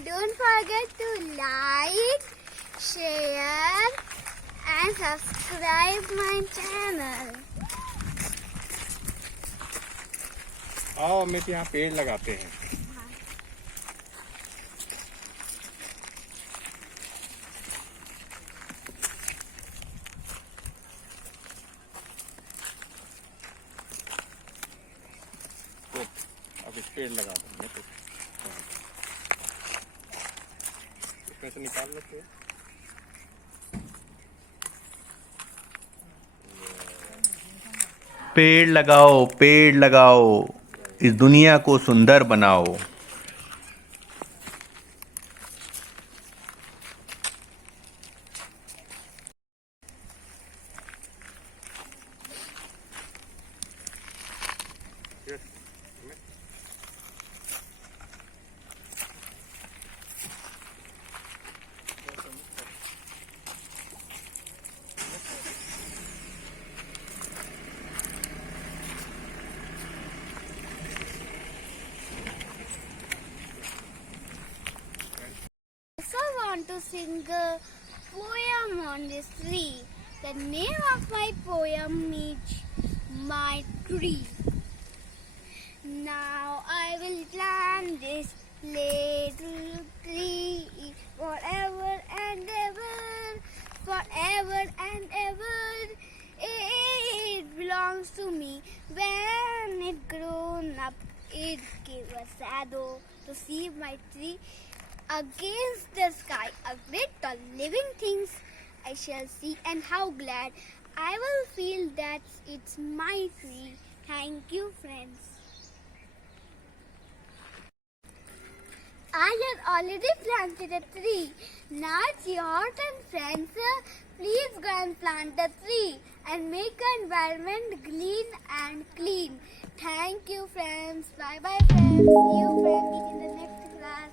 And don't forget to like, share and subscribe my channel. आओ अमित यहाँ पेड़ लगाते हैं. तो अब एक पेड़ लगा देंगे तो इसमें से निकाल लेते हैं. पेड़ लगाओ, पेड़ लगाओ, इस दुनिया को सुंदर बनाओ. Yes, Amit. I want to sing a poem on this tree. The name of my poem is My Tree. Now I will plant this little tree forever and ever, forever and ever. It belongs to me. When it grown up, it gave a shadow to see my tree against the sky. A great tall living things I shall see, and how glad I will feel that it's my tree. Thank you, friends. I had already planted a tree. Now it's your turn, friends. Please go and plant a tree and make the environment green and clean. Thank you, friends. Bye bye, friends. See you, friends, in the next class.